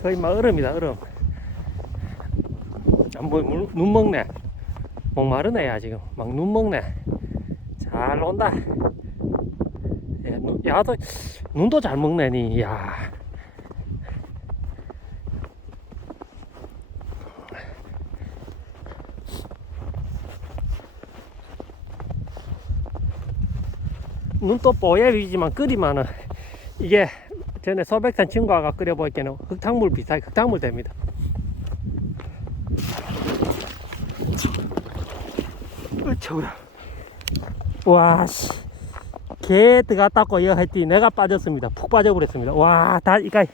거의 막 얼음이다 얼음. 물- 눈 먹네. 목마르네 야 지금 막 눈 먹네. 잘 온다. 야도 눈도 잘 먹네 니야. 눈도 뽀얘지만 끓이면은 이게 전에 소백산 친구가 끓여보기에는 흙탕물 비슷하게 흙탕물 됩니다. 와, 씨. 개 들어갔다고 여 했더니 내가 빠졌습니다. 푹 빠져버렸습니다. 와, 다, 이까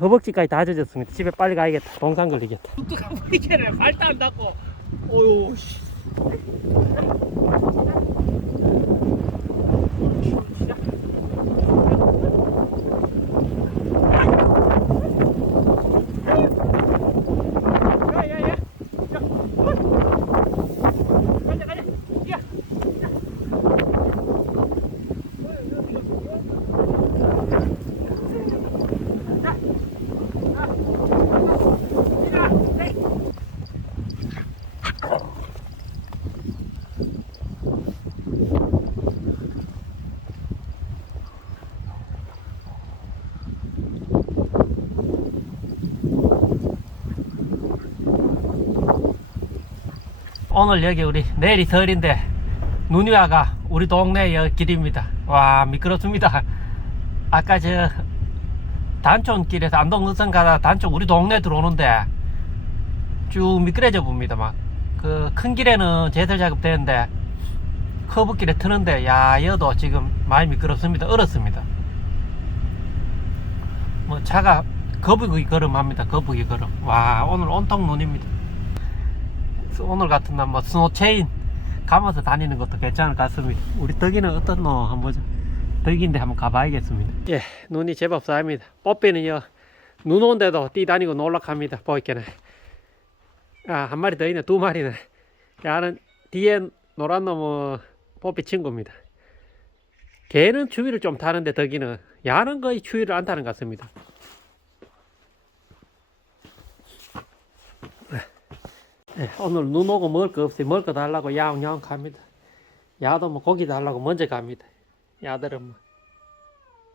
허벅지까지 다 젖었습니다. 집에 빨리 가야겠다. 동상 걸리겠다. 뿌리채를 발도 안 닿고. 오유, 씨. 오늘 여기 우리 내일이 설인데 눈이 와가 우리 동네 여 길입니다. 와 미끄럽습니다. 아까 저 단촌 길에서 안동의성 가다 단촌 우리 동네 들어오는데 쭉 미끄러져 봅니다. 막 그 큰 길에는 제설 작업 되는데 커브길에 트는데 야 여도 지금 많이 미끄럽습니다. 얼었습니다. 뭐 차가 거북이 걸음합니다. 거북이 걸음. 와 오늘 온통 눈입니다. 오늘 같은 날 뭐 스노체인 감아서 다니는 것도 괜찮을 것 같습니다. 우리 덕이는 어떻노 한번 보자. 덕인데 한번 가봐야겠습니다. 예, 눈이 제법 쌓입니다. 뽀삐는요, 눈 온데도 뛰다니고 놀락합니다. 보이께는. 아, 한 마리 더 있네, 두 마리네. 야는 뒤에 노란 놈은 뽀삐 친구입니다. 개는 추위를 좀 타는데 덕이는 야는 거의 추위를 안 타는 것 같습니다. 예, 오늘 눈 오고 먹을 거 없어요. 먹을 거 달라고 야옹야옹 갑니다. 야도 뭐 고기 달라고 먼저 갑니다. 야들은 뭐.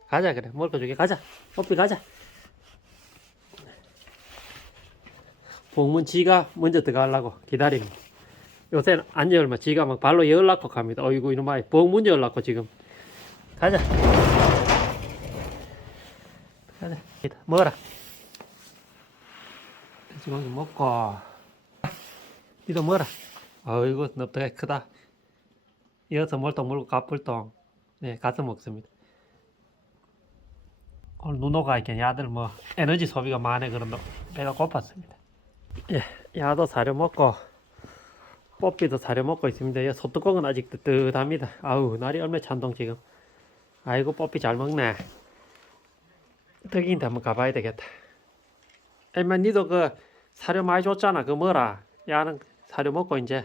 가자 그래. 먹을 거 주게 가자. 뽀삐 가자. 봉문 지가 먼저 들어가려고 기다립니다. 요새는 안 열면 지가 막 발로 열라고 갑니다. 어이구 이놈아 봉문 열라고 지금. 가자. 가자. 먹어라. 돼지고기 먹고. 이거 뭐라? 아이고 넙대가 크다. 이어서 몰통 물고 가불통. 네, 가서 먹습니다. 오늘 눈 오가 있긴 야들 뭐 에너지 소비가 많이 그런다 배가 고팠습니다. 예, 야도 사료 먹고 뽀삐도 사료 먹고 있습니다. 이 소뚜껑은 아직 뜨뜻합니다. 아우 날이 얼마 찬동 지금. 아이고 뽀삐 잘 먹네. 덕인데 한번 가봐야 되겠다. 엄마 니도 그 사료 많이 줬잖아. 그 뭐라? 야는 사료 먹고 이제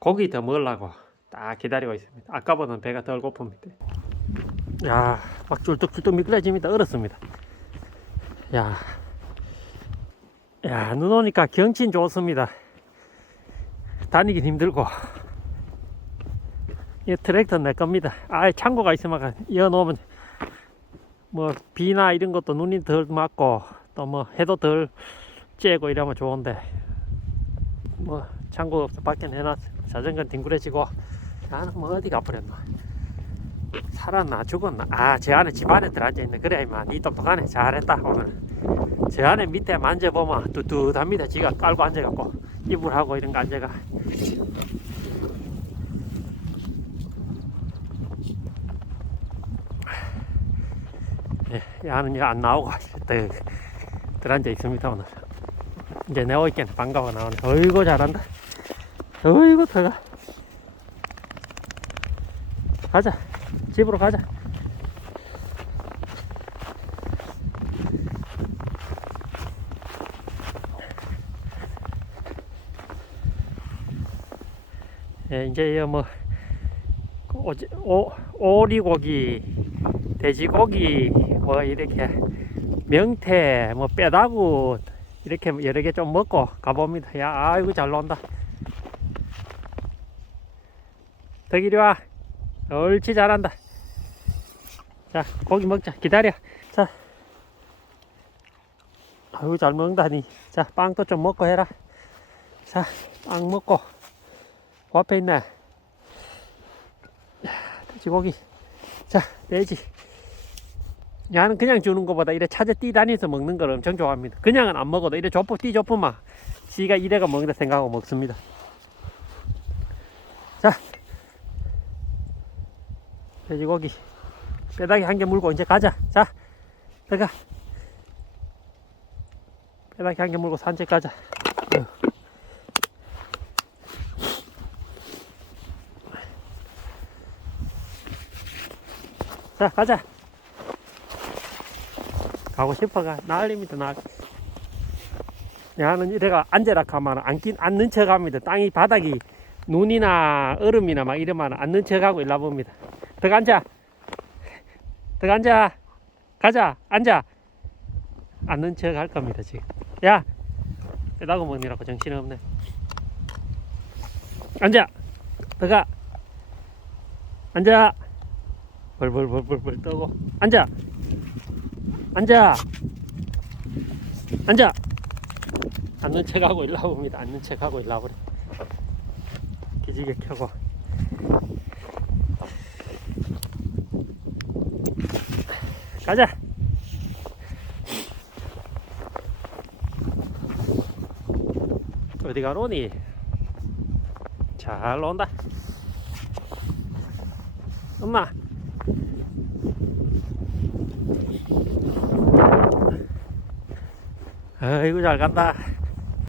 고기 더 먹으려고 딱 기다리고 있습니다. 아까보다는 배가 덜 고픕니다. 야, 막 쫄뚝쫄뚝 미끄러집니다. 얼었습니다. 야, 야, 눈 오니까 경치는 좋습니다. 다니긴 힘들고. 이 트랙터 내 겁니다. 아예 창고가 있으면 이어 놓으면 뭐 비나 이런 것도 눈이 덜 맞고 또 뭐 해도 덜 쬐고 이러면 좋은데 뭐 창고 밖에 내놨어 자전거 뒹굴해지고 나는 뭐 어디 가 버렸노 살았나 죽었나. 아 제 안에 집 안에 들어앉아 있네. 그래 임마. 니 똑똑하네. 잘했다 오늘. 제 안에 밑에 만져보면 뚜뚜합니다. 지가 깔고 앉아갖고 이불하고 이런 거 앉아가. 예, 야는 이제 안 나오고 들, 들어앉아 있습니다 오늘 이제 내오 있겠네 반가워 나오네. 어이구 잘한다. 어이구 들어가. 가자. 집으로 가자. 예, 이제 뭐 오지, 오, 오리고기 돼지고기 뭐 이렇게 명태, 뭐 빼다구 이렇게 여러 개 좀 먹고 가봅니다. 야, 아이고 잘 논다. 덕일이 와. 옳지 잘한다. 자, 고기 먹자. 기다려. 자. 아이고 잘 먹다니. 자, 빵도 좀 먹고 해라. 자, 빵 먹고. 그 앞에 있네. 돼지고기. 자, 돼지. 야는 그냥 주는 것보다 이래 찾아 뛰다니면서 먹는 걸 엄청 좋아합니다. 그냥은 안 먹어도 이래 좁고 뛰 좁으면 지가 이래가 먹는다 생각하고 먹습니다. 자, 돼지고기 뼈다귀 한개 물고 이제 가자. 자, 들어가. 뼈다귀 한개 물고 산책 가자. 어. 자, 가자. 가고 싶어가 난립니다 날. 야는 이래가 앉아라 가면 앉긴 앉는 척 합니다. 땅이 바닥이 눈이나 얼음이나 막 이러면 앉는 척 하고 일나 봅니다. 들어가 앉아. 들어가 앉아. 가자. 앉아. 앉는 척 할 겁니다 지금. 야, 빼다고 먹느라고 정신 없네. 앉아. 들어가. 앉아. 벌벌벌벌벌 떠고 앉아. 앉아. 앉아. 앉는 척하고 일나 봅니다. 앉는 척하고 일나 버려. 기지개 켜고. 가자. 어디 가노니? 잘 논다. 엄마. 아이고 잘 간다.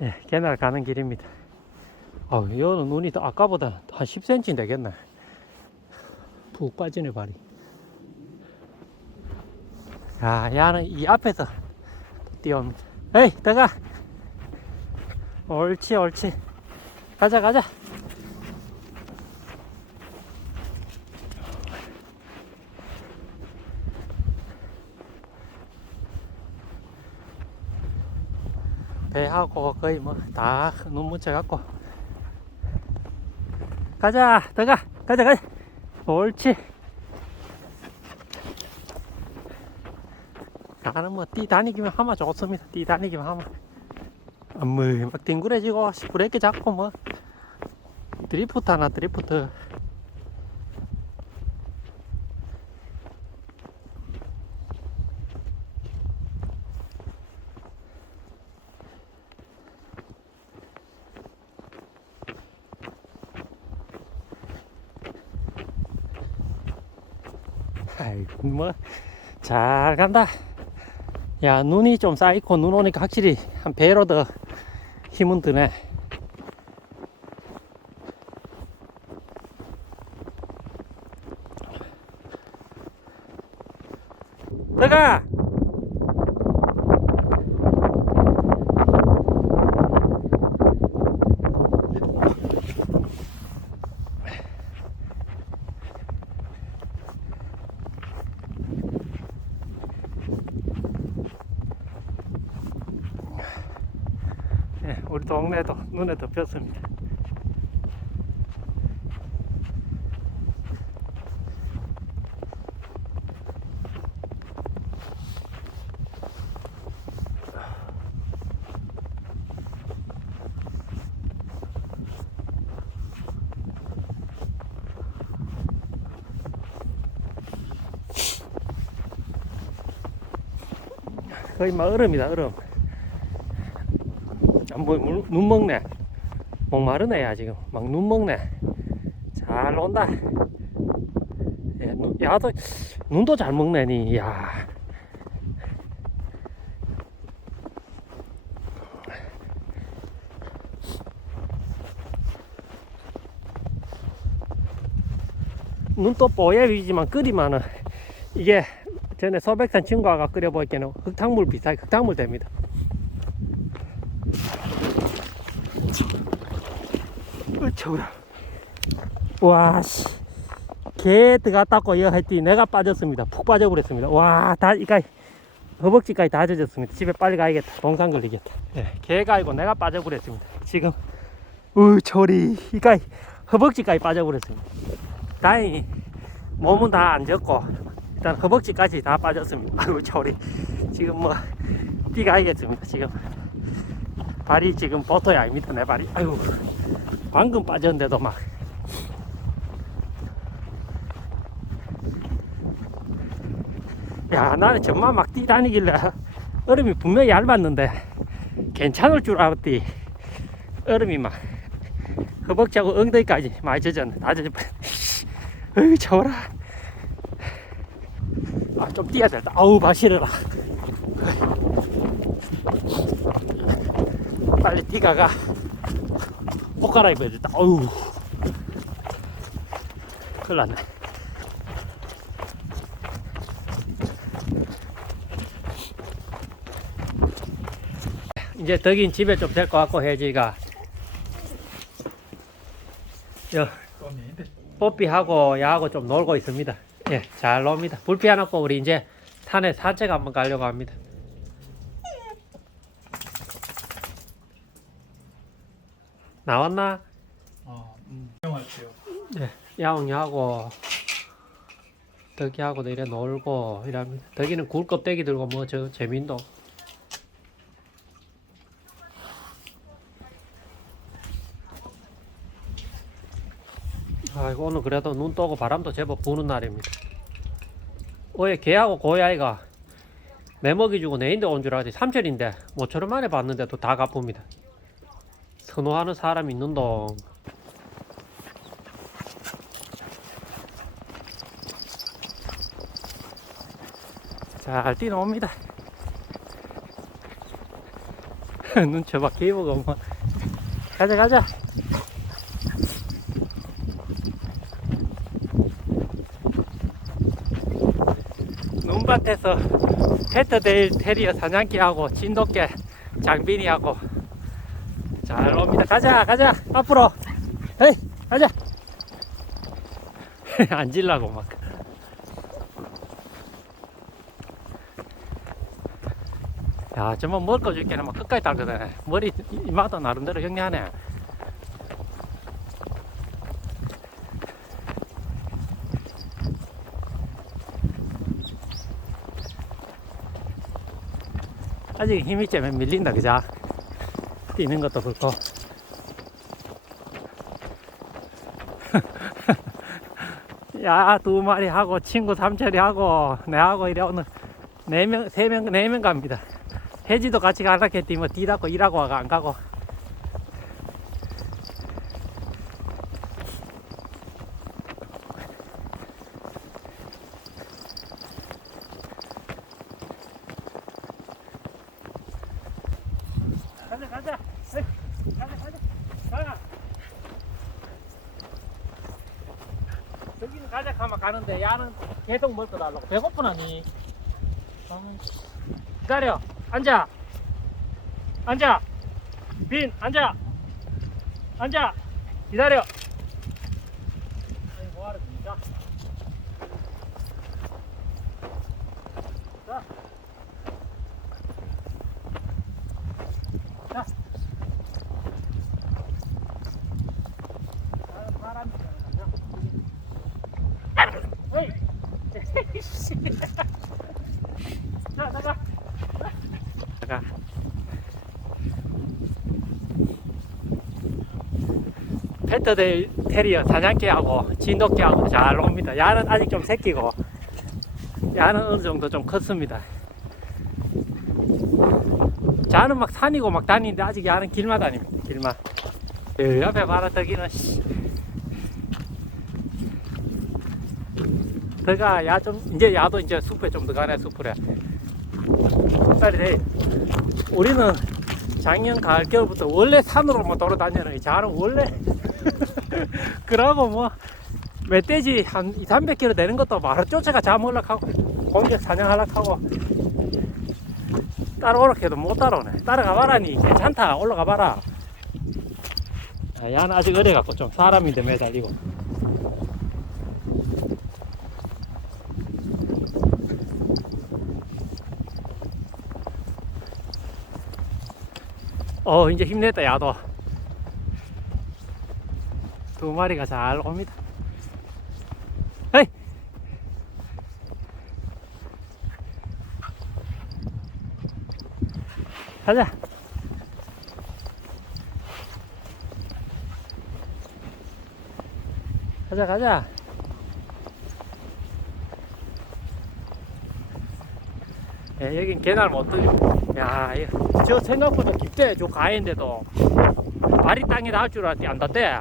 예, 개날 가는 길입니다. 아, 여는 눈이 더 아까보다 한 10cm 되겠네. 푹 빠지네 발이. 야, 야는 이 앞에서 뛰어옵니다. 에이, 들어가. 옳지, 옳지. 가자, 가자. 배하고 거의 뭐 다 눈 묻혀갖고. 가자 들어가. 가자 가자. 옳지. 나는 뭐 뛰 다니기만 하면 좋습니다. 뛰 다니기만 하면. 뭐막 뒹굴해지고 브레이크 잡고 뭐. 드리프트 하나 드리프트 아이고 뭐 잘 간다. 야 눈이 좀 쌓이고 눈 오니까 확실히 한 배로 더 힘은 드네 들어가 예, 우리 동네도 덮였습니다. 거의 막 얼음이다 얼음. 안 물- 눈 먹네 목마르네 야 지금 막 눈 먹네. 잘 논다. 예, 눈, 야도 눈도 잘 먹네 니야. 눈도 뽀얘지만 끓이면은 이게 전에 소백산 친구가 끓여보기에는 흙탕물 비슷하게 흙탕물 됩니다 으쌰 와, 씨. 개 들어갔다고 이거 했더니 내가 빠졌습니다. 푹 빠져버렸습니다. 와, 다, 이까 허벅지까지 다 젖었습니다. 집에 빨리 가야겠다. 동상 걸리겠다. 예, 개가 아니고 내가 빠져버렸습니다. 지금 우 저리 이가 허벅지까지 빠져버렸습니다. 다행히 몸은 다 안 젖고 일단 허벅지까지 다 빠졌습니다. 아이고 저리 지금 뭐 뛰가야겠습니다. 지금 발이 지금 버터야 아닙니다. 내 발이 아이고 방금 빠졌는데도 막 야, 나는 정말 막 뛰다니길래 얼음이 분명히 얇았는데 괜찮을 줄 알았더니 얼음이 막 허벅지하고 엉덩이까지 많이 젖었네. 다 젖어. 어이, 저라. 아, 좀 뛰어야 된다. 아우, 마시려라. 빨리 뛰가가 옷 갈아입어야 된다. 어우. 큰일 났네. 이제 덕인 집에 좀 될 것 같고 혜지가 여 뽀삐하고 야하고 좀 놀고 있습니다. 예, 잘 놉니다. 불 피워놓고 우리 이제 산에 산책 한번 가려고 합니다. 나왔나? 어, 음, 영할게요. 예, 야옹이하고 덕이하고도 이래 놀고 이랍니다. 덕이는 굴 껍데기 들고 뭐 저 재민도 아이고 오늘 그래도 눈 떠고 바람도 제법 부는 날입니다. 어제 개하고 고양이가 매 먹이 주고 내 인데 온 줄 알았지 삼천인데 모처럼 만에 봤는데도 다 가쁩니다. 선호하는 사람 있는 동. 잘 뛰어옵니다. 눈치 막 개보고 뭐 가자 가자. 눈밭에서 페터데일 테리어 사냥개하고 진돗개 장빈이하고 잘 옵니다. 가자 가자 앞으로. 헤이 가자. 앉으려고 막. 야, 정말 먹을 거 줄게는 막 끝까지 달거든. 머리 이마도 나름대로 정리하네. 아직 힘이 좀 밀린다, 그자? 뛰는 것도 그렇고. 야, 두 마리 하고, 친구 삼철이 하고, 내하고 이래 오늘 네 명, 세 명, 네 명 갑니다. 혜지도 같이 가라 했더니 뭐 뛰라고 일하고 안 가고 가자 가자 에이, 가자 가자 가 가면 가는데 야는 계속 먹거 달라고. 배고프나니? 아이씨. 기다려. 앉아. 앉아. 빈 앉아. 앉아. 기다려 아이, 뭐하러 진짜 자. 자. 아, 바람이 어이. 자, 나가. 나가. 페터데일 테리어 사냥개하고 진돗개하고 잘 놉니다. 야는 아직 좀 새끼고 야는 어느 정도 좀 컸습니다. 자는 막 산이고 막 다니는데 아직 야는 길만 다닙니다. 길만. 그 옆에 씨. 들어가 야 좀 이제 야도 이제 숲에 좀 들어가네 숲으로. 빨리 돼. 우리는 작년 가을 겨울부터 원래 산으로 뭐 돌아다니는 자는 원래 그러고 뭐 멧돼지 한 2, 300kg 되는 것도 바로 쫓아가 잠 올라가고 거기서 사냥 하락하고 따라오라고 해도 못 따라오네. 따라가봐라니. 괜찮다. 올라가봐라. 야는 아직 어려갖고 좀 사람인데 매달리고 어 이제 힘냈다 야도. 두 마리가 잘 옵니다. 헤이! 가자. 가자 가자. 예, 여긴 개날 못 들려 야, 저 생각보다 깊대, 저 가인데도. 발이 땅에 닿을 줄 알았더니 안 닿대.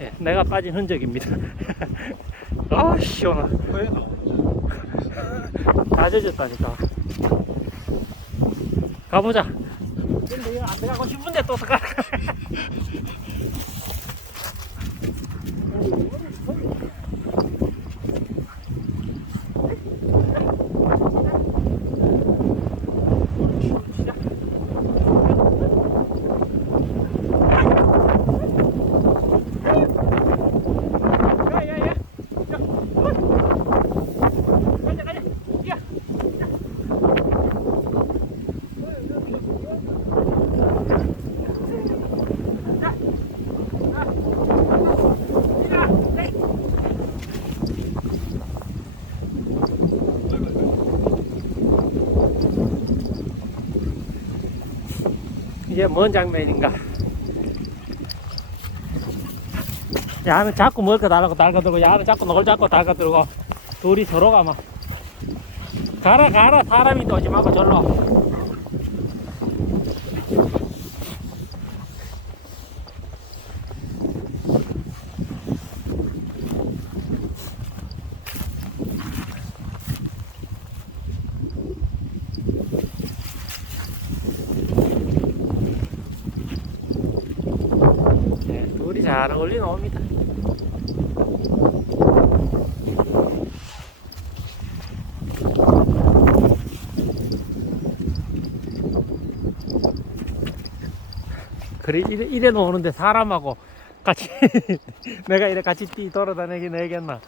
예, 내가 빠진 흔적입니다. 아, 시원하. 다 젖었다니까. 가보자. 근데 이거 안 들어가고 싶은데 또 들어가. 이게 뭔 장면인가? 야는 자꾸 먹을 거 달라고 달가들고 야는 자꾸 놀 자꾸 달가들고 둘이 서로가 막 가라 가라 사람이 오지 말고 절로 네, 둘이 잘 어울리는 옵니다. 그래 이래, 이래 노는데 사람하고 같이 내가 이래 같이 뛰 돌아다니긴 해야겠나?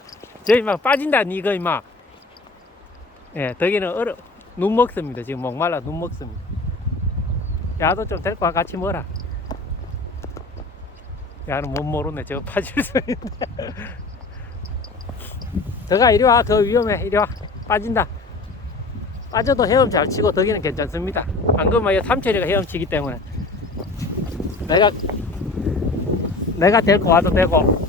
저기 막 빠진다 이거 이마. 예 덕이는 얼어 눈 먹습니다. 지금 목말라 눈 먹습니다. 야도 좀 데리고 와 같이 먹어라 야는 못 모르네. 저거 있는데 덕아 이리 와더 위험해. 이리 와. 빠진다. 빠져도 헤엄 잘 치고 덕이는 괜찮습니다. 안 그러면 삼철이가 헤엄 치기 때문에. 내가 내가 데리고 와도 되고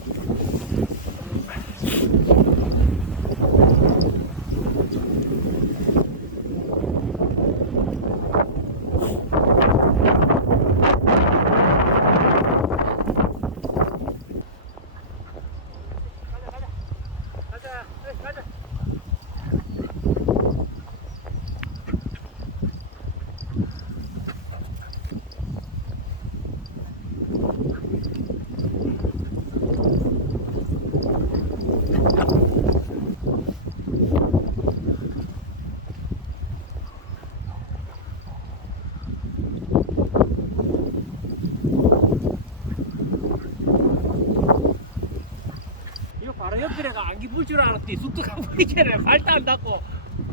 안기 불줄 알았더니 쑥쑥한 불이잖아요 발도 안 닿고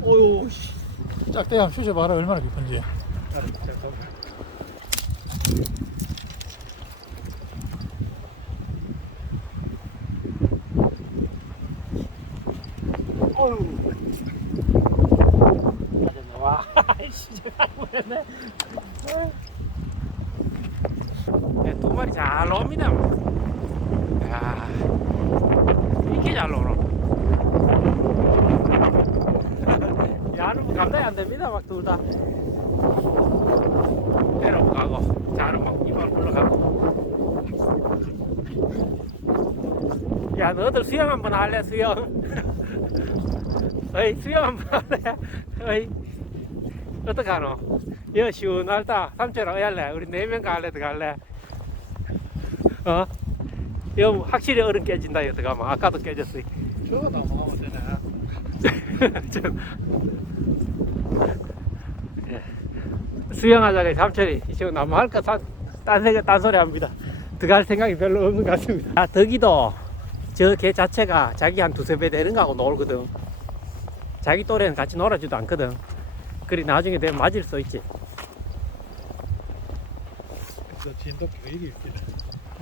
어휴 씨. 짝대 한번 쑤셔봐라 얼마나 깊은지. 어휴 와 진짜 잘못했네 네, 두 마리 잘 옵니다 야 이렇게 잘 노노 감당이 안 됩니다 막 둘 다. 때려 가고 자는 막 이발 올라가고. 야 너들 수영 한번 할래 수영? 어이 수영 한번 할래? 어이. 어떡하노? 여 시원하다. 어이 할래? 우리 네 명 갈래 들어갈래? 어? 여 확실히 얼음 깨진다 어떡하면? 아까도 깨졌어. 저거. 좀. 예. 수영하자가 삼촌이 지금 나무 할까 딴, 생각, 딴 소리 합니다. 들어갈 생각이 별로 없는 것 같습니다. 아, 덕이도 저 개 자체가 자기 한 두세 배 되는 거하고 놀거든. 자기 또래는 같이 놀아주도 않거든. 그리 나중에 되면 맞을 수 있지. 그래서 진돗개가 이게 있기는.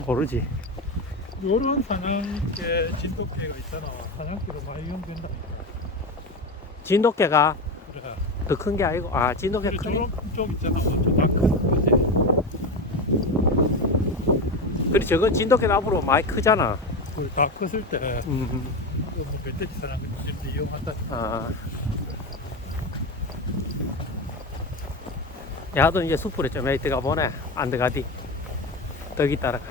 모르지. 요런 사냥개 진돗개가 있잖아. 사냥개로 많이 이용된다. 진돗개가 그래. 더 큰 게 아니고, 아, 진돗개 그래, 큰 저런 쪽 있잖아. 저다큰 거지. 그리 저건 진돗개는 앞으로 많이 크잖아. 그다 컸을 때 음, 뭐 멧돼지 사냥개 이렇게 이용한다. 아. 야도 이제 숲으로 좀 들어가 보네. 안 들어가디. 덕이 따라가.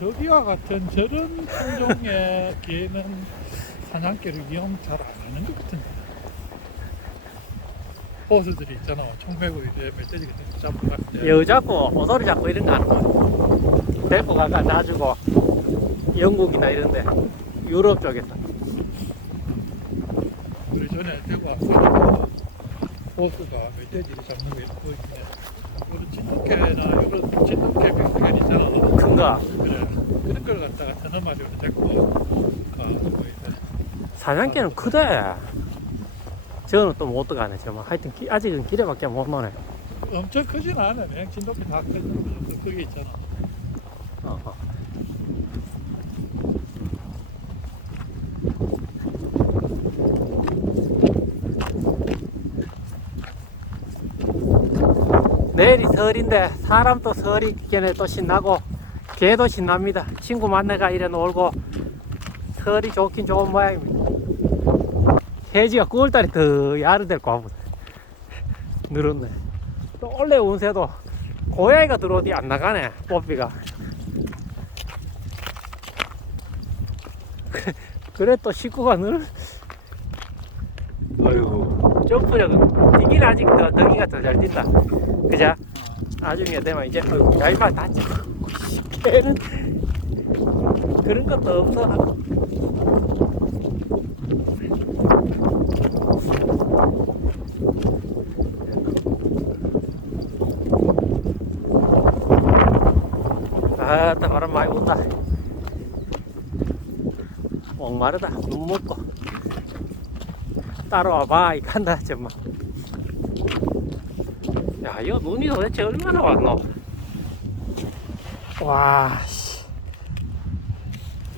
더비와 같은 저런 품종의 개는 사냥개를 이용 잘 안 하는 것 같은데. 호수들이 있잖아. 총 메고 이제 멧돼지 같은 거 잡고 갈 때. 여우 잡고, 오소리 잡고 이런 거 하는 거. 데리고 가가 놔주고, 영국이나 이런데, 유럽 쪽에서. 우리 전에 대구 앞에서 호수가 멧돼지를 잡는 게 있고 있네. 이런 진돗개나 이런 진돗개 병견 있잖아. 큰 거. 그래. 그런 걸 갖다가 서너 마리로 데리고 가고 있네. 사냥개는 크대. 저는 또 못 들어가네, 저만. 하여튼, 기- 아직은 길에밖에 못 노네. 엄청 크진 않아. 그냥 진돗개 다 크는데 그게 있잖아. 어, 어. 내일이 설인데 사람도 설이 걔네 또 신나고 개도 신납니다. 친구 만나가 이래 놀고 설이 좋긴 좋은 모양입니다. 해지가 9월달에 더 야르될 거고 늘었네. 또 원래 운세도 고양이가 들어오디 안 나가네 뽀삐가. 그래 또 식구가 늘 어휴 점프력은 뛰기는 아직 더 덩이가 더 잘 뛴다. 그자 나중에 되면 이제 어휴 야이만 다쳐 걔는 그런 것도 없어. 아따 바람 많이 분다. 목마르다. 눈 먹고 따라와봐. 이 간다 정말 야 이거 눈이 도대체 얼마나 왔노? 와 씨.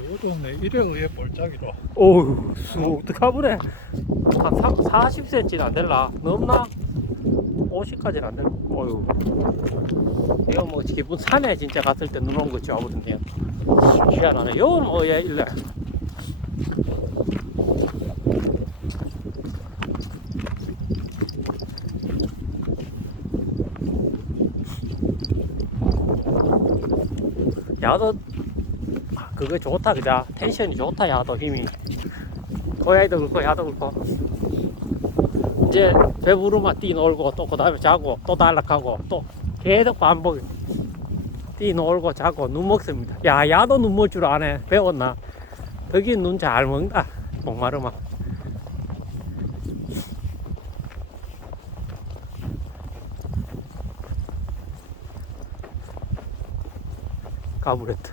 요 동네 이래 의해 볼짝이로. 오우 수 어떡하보래 한 3, 40cm는 안 될라. 넘나? 50까지는 안 될라 어휴. 이거 뭐 기분 산에 진짜 갔을 때 눈 온거 좋아하거든요 희한하네. 요건 뭐야 일래 야도 아, 그거 좋다 그자. 텐션이 좋다 야도 힘이. 고양이도 그렇고 야도 그렇고 이제 배부르면 뛰놀고 또 그 다음에 자고 또 달락하고 또 계속 반복 뛰놀고 자고 눈 먹습니다. 야 야도 눈 먹을 줄 아네. 배웠나? 거기 눈잘 먹는다. 목마르면 가브레트